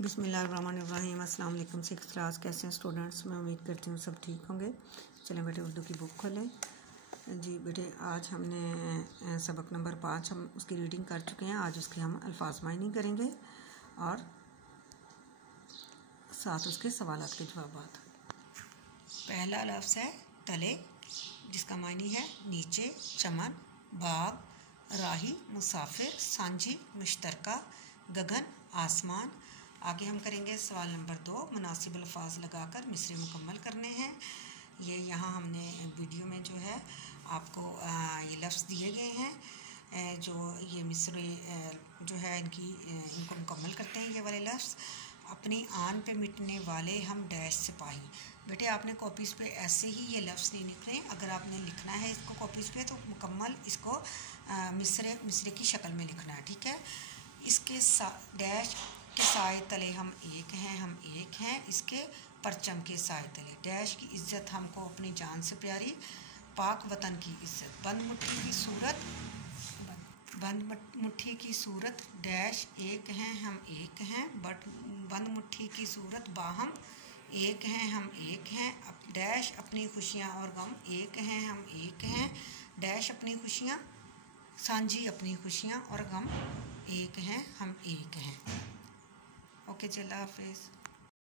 बिस्मिल्लाहिर्रहमानिर्रहीम। अस्सलाम वालेकुम। 6th क्लास कैसे हैं स्टूडेंट्स? मैं उम्मीद करती हूँ सब ठीक होंगे। चलें बेटे उर्दू की बुक खोलें। जी बेटे आज हमने सबक नंबर 5 हम उसकी रीडिंग कर चुके हैं। आज उसके हम अल्फाज मायनी करेंगे और साथ उसके सवालात के जवाबात। पहला लफ्ज़ है तले, जिसका मायनी है नीचे, चमन, बाग, राही, मुसाफिर, सांझी, मुश्तरका, गगन, आसमान। आगे हम करेंगे सवाल नंबर 2, मुनासिब अल्फाज लगाकर मिसरे मुकम्मल करने हैं। ये यहाँ हमने वीडियो में जो है आपको ये लफ्ज़ दिए गए हैं जो ये मिसरे जो है इनको मुकम्मल करते हैं। ये वाले लफ्ज़ अपनी आन पे मिटने वाले हम डैश सिपाही। बेटे आपने कॉपीज़ पे ऐसे ही ये लफ्ज़ नहीं लिखने। अगर आपने लिखना है इसको कॉपीज़ पे तो मुकम्मल इसको मिसरे की शक्ल में लिखना है, ठीक है। इसके डैश के साए तले हम एक हैं, इसके परचम के साए तले। डैश की इज़्ज़त हमको अपनी जान से प्यारी, पाक वतन की इज़्ज़त। बंद मुट्ठी की सूरत डैश एक हैं हम एक हैं, बट बंद मुट्ठी की सूरत बाहम एक हैं हम एक हैं। डैश अपनी खुशियाँ और गम एक हैं हम एक हैं, डैश अपनी खुशियाँ सांझी अपनी खुशियाँ और गम एक हैं हम एक हैं। ओके, चला हाफिज़।